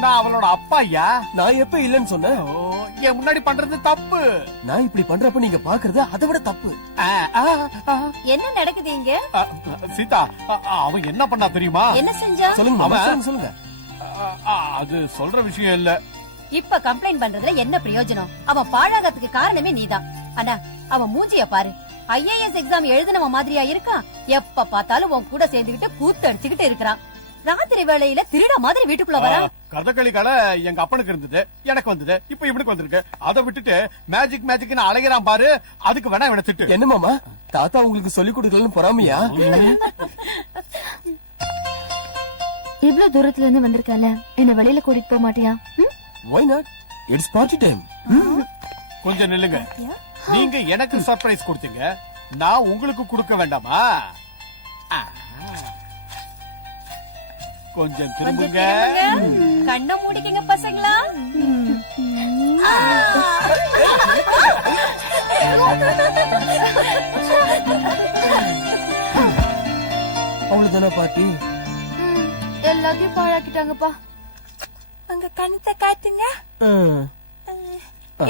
நான் அவளோட அப்பா ஐயா. நான் எப்ப இல்லன்னு சொன்னேன்? என் முன்னாடி பண்றது தப்பு. நான் இப்படி பண்றப்ப நீங்க பாக்குறது அதை விட தப்பு. என்ன நடக்குது இங்க? சீதா, அவன் என்ன பண்ணா தெரியுமா? என்ன செஞ்சா? சொல்லுங்க சொல்லுங்க. அது சொல்ற விஷயம் இல்ல. இப்ப கம்ப்ளைண்ட் பண்றதுல என்ன பிரயோஜனம்? அவன் பாழாங்கறதுக்கு காரணமே நீதான். அண்ணா, அவன் மூஞ்சிய பாரு. IAS எக்ஸாம் எழுதினவன் மாதிரியா இருக்கான். எப்ப பார்த்தாலும் உன் கூட சேர்ந்துகிட்டு கூத்து அடிச்சுக்கிட்டு இருக்கிறான். ராத்திரி வேளையில திருட மாதிரி வீட்டுக்குள்ள வரா. கதகளி கலை எங்க அப்பனுக்கு இருந்தது, எனக்கு வந்தது, இப்ப இவனுக்கு வந்திருக்கு. அதை விட்டுட்டு மேஜிக் மேஜிக்னு அலைகிறான் பாரு. அதுக்கு வேணா இவனை திட்டு. என்ன மாமா, தாத்தா உங்களுக்கு சொல்லி கொடுக்கலன்னு பொறாமையா? இவ்வளவு தூரத்துல இருந்து வந்திருக்கல, என்ன வெளியில கூட்டிட்டு போக மாட்டியா? Why not? It's party time. கொஞ்சம் நில்லுங்க. நீங்க எனக்கு சர்ப்ரைஸ் கொடுத்தீங்க, நான் உங்களுக்கு கொடுக்க வேண்டாமா? கொஞ்சம் திரும்புங்க. கண்ணை மூடிக்கங்க பசங்களா. அவ்வளவுதானா பாட்டி? எல்லாத்தையும் பாழாக்கிட்டாங்கப்பா. அங்க கணத்தை காட்டுங்க.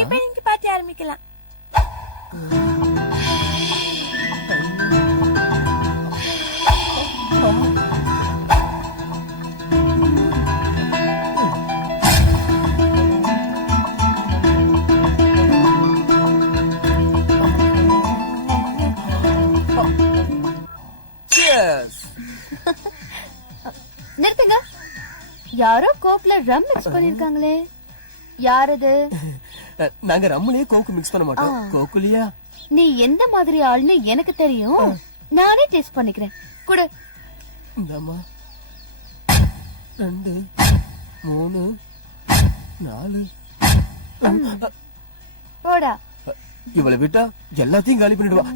இப்ப நீங்க பாட்டி ஆரம்பிக்கலாம். நிறுத்துங்க. யாரோ கோக்ல ரம் மிக்ஸ் பண்ணிருக்காங்களே, யாரது? நாங்க ரம்முலயே கோக்கு மிக்ஸ் பண்ண மாட்டோம். கோக்குலியா? நீ எந்த மாதிரி ஆள்னு எனக்கு தெரியும். நானே டேஸ்ட் பண்ணிக்கிறேன். குடு. இந்தாமா. 2 3 4. போடா. இவளை விட்டா எல்லாத்தையும் காலி பண்ணிடுவா.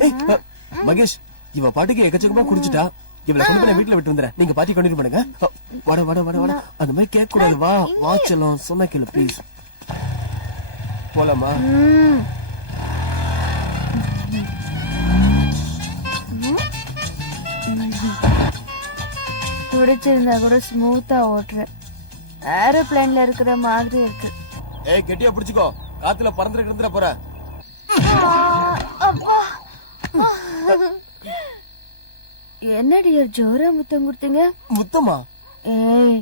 மகேஷ், இவ பாட்டுக்கு எக்கச்சக்கமா குடிச்சிட்டா. இவளை கொண்டு போய் வீட்டுல விட்டு வந்துறேன். நீங்க பாட்டி கண்டினியூ பண்ணுங்க. வட வட வட வட அந்த மாதிரி கேட்க கூடாது. வா வாச்சலாம் சொன்ன கேளு ப்ளீஸ். போலாமா? குடிச்சிருந்தா கூட ஸ்மூத்தா ஓட்டுற. ஏரோப்ளேன்ல இருக்கிற மாதிரி இருக்கு. ஏய், கெட்டியா பிடிச்சுக்கோ, காத்துல பறந்துட்டு இருந்துற போற. என்னடி ஜோரா முத்தம் கொடுத்தீங்க? முத்தமா? ஏய்,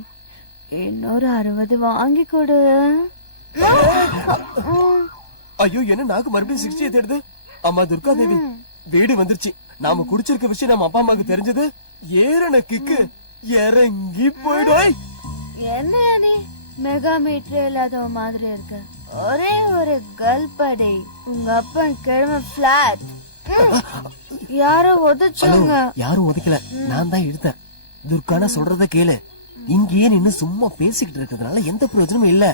இன்னொரு 60 வாங்கி கொடு. ஐயோ, என்ன நாக்கு மறுபடியும் 60 தேடுது? அம்மா துர்கா தேவி, வீடு வந்துருச்சு. நாம குடிச்சிருக்க விஷயம் நம்ம அப்பா அம்மாக்கு தெரிஞ்சது, ஏறன கிக்கு இறங்கி போயிடும். என்ன நீ மெகா மீட்டர் இல்லாத மாதிரி இருக்க. ஒரே ஒரு கல்படை. உங்க அப்பன் கிழமை பிளாட். யாரோ உதச்சாங்க. யாரும் உதைக்கல, நான் தான் எடுத்தேன். துர்கானா சொல்றத கேளு. இங்கேயே நின்னு சும்மா பேசிக்கிட்டு இருக்கிறதுனால எந்த பிரயோஜனமும் இல்ல.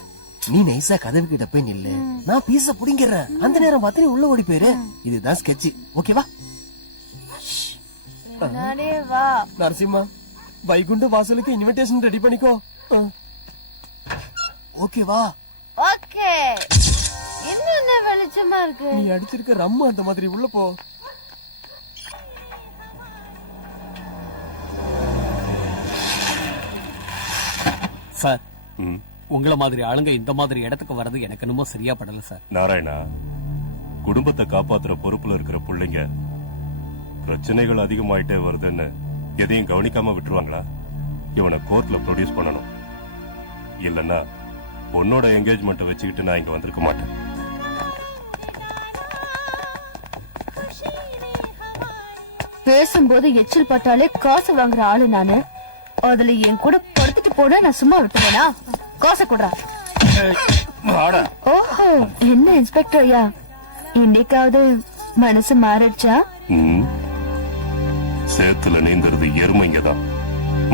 நீ நைசா கதவு கிட்ட போய் நில்லு, நான் பீஸ புடிங்கிறேன். அந்த நேரம் பார்த்து நீ உள்ள ஓடி போயிரு. இதுதான் ஸ்கெட்ச், ஓகேவா? வா நரசிம்மா, வைகுண்ட வாசலுக்கு இன்விடேஷன் ரெடி பண்ணிக்கோ. ஓகேவா? ஓகே. இன்னும் என்ன வெளிச்சமா இருக்கு? நீ அடிச்சிருக்க ரம்மு அந்த மாதிரி. உள்ள போ. சார், உங்களை மாதிரி ஆளுங்க இந்த மாதிரி இடத்துக்கு வர்றது எனக்கு என்னமோ சரியா படல சார். நாராயணா, குடும்பத்தை காப்பாத்துற பொறுப்புல இருக்கிற பிள்ளைங்க பிரச்சனைகள் அதிகமாயிட்டே வருதுன்னு எதையும் கவனிக்காம விட்டுருவாங்களா? இவனை கோர்ட்ல ப்ரொடியூஸ் பண்ணணும். இல்லன்னா பொண்ணோட என்கேஜ்மெண்ட்டை வச்சுக்கிட்டு நான் இங்க வந்திருக்க மாட்டேன். பேசும்போது எச்சில் பட்டாலே காசு வாங்குற ஆளு நானு. அதுல என் கூட படுத்துட்டு போனா நான் சும்மா விட்டுவேனா? காசை கொடுறா. ஓஹோ, என்ன இன்ஸ்பெக்டர் ஐயா, இன்னைக்காவது மனசு மாறிடுச்சா? சேத்துல நீந்துறது எருமைங்கதான்,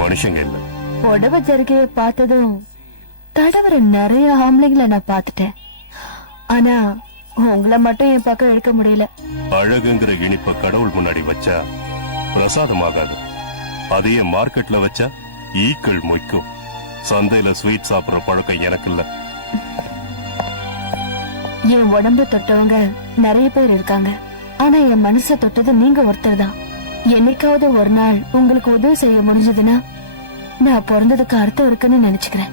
மனுஷங்க இல்ல. புடவை ஜருகைய பார்த்ததும் தடவர நிறைய ஆம்பளைங்களை நான் பாத்துட்டேன். ஆனா உங்களை மட்டும் என் பக்கம் எடுக்க முடியல. அழகுங்கிற இனிப்ப கடவுள் முன்னாடி வச்சா பிரசாதம் ஆகாது. அதையே மார்க்கெட்ல வச்சா ஈக்கள் மொய்க்கும். சந்தையில ஸ்வீட் சாப்பிடுற பழக்கம் எனக்கு இல்ல. என் உடம்பு தொட்டவங்க நிறைய பேர் இருக்காங்க. ஆனா என் மனசை தொட்டது நீங்க ஒருத்தர் தான். என்னைக்காவது ஒரு நாள் உங்களுக்கு உதவி செய்ய முடிஞ்சதுன்னா நான் பிறந்ததுக்கு அர்த்தம் இருக்குன்னு நினைச்சுக்கிறேன்.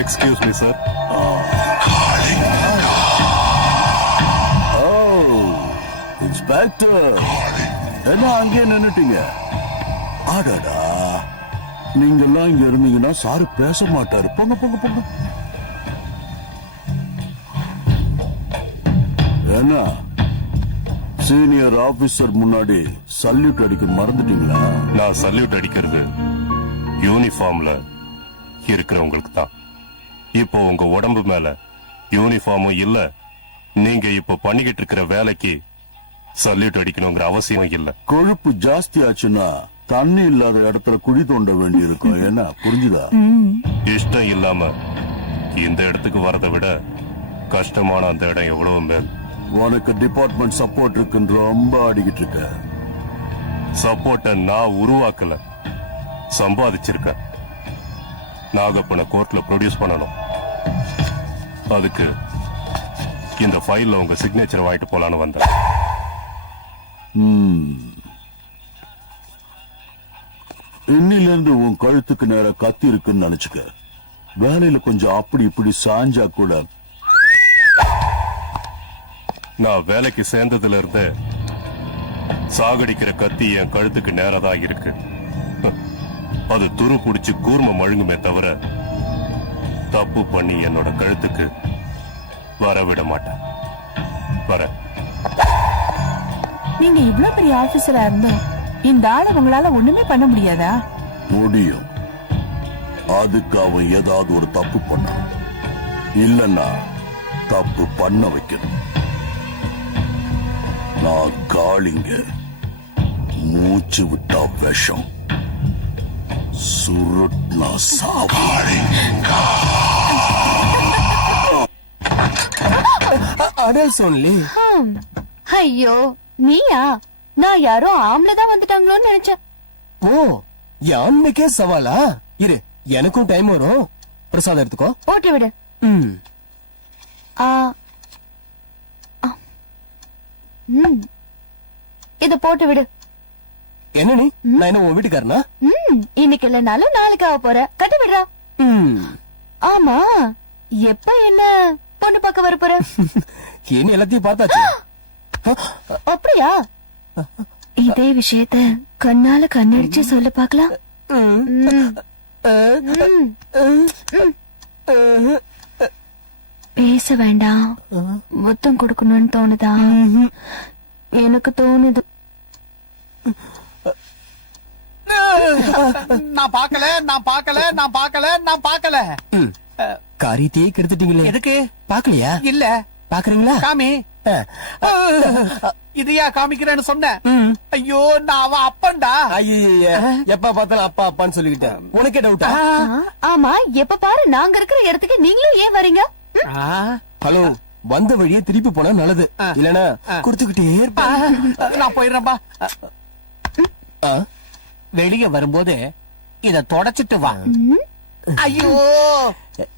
Excuse me sir. இன்ஸ்பெக்டர், என்ன அங்கே நின்னுட்டீங்க? ஆடாடா, நீங்கெல்லாம் இங்க இருந்தீங்கன்னா சாரு பேச மாட்டாரு. போங்க போங்க போங்க. என்ன சீனியர் ஆபீசர் முன்னாடி சல்யூட் அடிக்க மறந்துட்டீங்களா? நான் சல்யூட் அடிக்கிறது யூனிஃபார்ம்ல இருக்கிறவங்களுக்கு தான். இப்போ உங்க உடம்பு மேல யூனிஃபார்மும் இல்ல, நீங்க இப்ப பண்ணிக்கிட்டு இருக்கிற வேலைக்கு சல்யூட் அடிக்கணுங்கிற அவசியம் இல்ல. கொழுப்பு ஜாஸ்தி ஆச்சுன்னா தண்ணி இல்லாத இடத்துல குழி தோண்ட வேண்டி இருக்கும். என்ன புரிஞ்சுதா? இஷ்டம் இல்லாம இந்த இடத்துக்கு வரதை விட கஷ்டமான அந்த இடம் எவ்வளவு மேல். உனக்கு டிபார்ட்மெண்ட் சப்போர்ட் இருக்குன்னு ரொம்ப ஆடிக்கிட்டு இருக்க. சப்போர்ட்ட நான் உருவாக்கல, சம்பாதிச்சிருக்கேன். நாகப்பனை கோர்ட்ல ப்ரொடியூஸ் பண்ணணும். அதுக்கு இந்த ஃபைல்ல உங்க சிக்னேச்சர் வாங்கிட்டு போலான்னு வந்தேன். இன்னில இருந்து உன் கழுத்துக்கு நேர கத்தி இருக்குன்னு நினைச்சுக்க. வேலையில கொஞ்சம் அப்படி இப்படி சாஞ்சா கூட. நான் வேலைக்கு சேர்ந்ததுல இருந்து சாகடிக்கிற கத்தி என் கழுத்துக்கு நேரதான் இருக்கு. அது துரு புடிச்சு கூர்ம மழுங்குமே தவிர தப்பு பண்ணி என்னோட கழுத்துக்கு வரவிட மாட்டேன். வர நீங்க இவ்வளவு பெரிய ஆபீசரா இருந்தோம் இந்த ஆளை உங்களால ஒண்ணுமே பண்ண முடியாதா? முடியும். அதுக்கு அவன் ஏதாவது ஒரு தப்பு பண்ணான், இல்லன்னா தப்பு பண்ண வைக்கணும். நான் காளிங்க, மூச்சு விட்டா விஷம், சுருட்னா சாவாழி. Adults only. ஐயோ நீயா? நான் யாரோ ஆம்பளை தான் வந்துட்டாங்களோன்னு நினைச்சேன். ஓ, யான்மைக்கே சவாலா? இரு, எனக்கும் டைம் வரும். பிரசாதம் எடுத்துக்கோ. போட்டு விடு. ம். ஆ. ஆ. இத போட்டு விடு. என்ன நீ? நான் என்ன உன் வீட்டுக்காரனா? இன்னைக்கு இல்லனாலும் நாளைக்கு ஆக போற. கட்டி விடுறா. ஆமா, எப்ப என்ன பொண்ணு பார்க்க வர போற? என்ன எல்லாத்தையும் பார்த்தாச்சு. அப்படியா? இதே விஷயத்த கண்ணால கண்ணடிச்சு சொல்ல பாக்கலாம். பேச வேண்டாம், முத்தம் கொடுக்கணும்னு தோணுதா? எனக்கு தோணுது. நான் பார்க்கல, நான் பார்க்கல, நான் பார்க்கல, நான் பார்க்கல. காரியத்தையே கெடுத்துட்டீங்களே. எதுக்கு? பாக்கலையா? இல்ல. பாக்குறீங்களா? காமி. இதையா காமிக்கிறேன்னு சொன்னேன். ஐயோ, நான் அவன் அப்பன்டா. ஐய, எப்ப பார்த்தாலும் அப்பா அப்பான்னு சொல்லிக்கிட்டேன். உனக்கே டவுட்டா? ஆமா, எப்ப பாரு நாங்க இருக்கிற இடத்துக்கு நீங்களும் ஏன் வரீங்க? ஹலோ, வந்த வழியே திருப்பி போனா நல்லது. இல்லனா குடுத்துக்கிட்டே இருப்பேன். நான் போயிடுறேன்பா. வெளிய வரும்போது இத தொடச்சிட்டு வா. ஐயோ,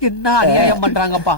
என்ன அநியாயம் பண்றாங்கப்பா.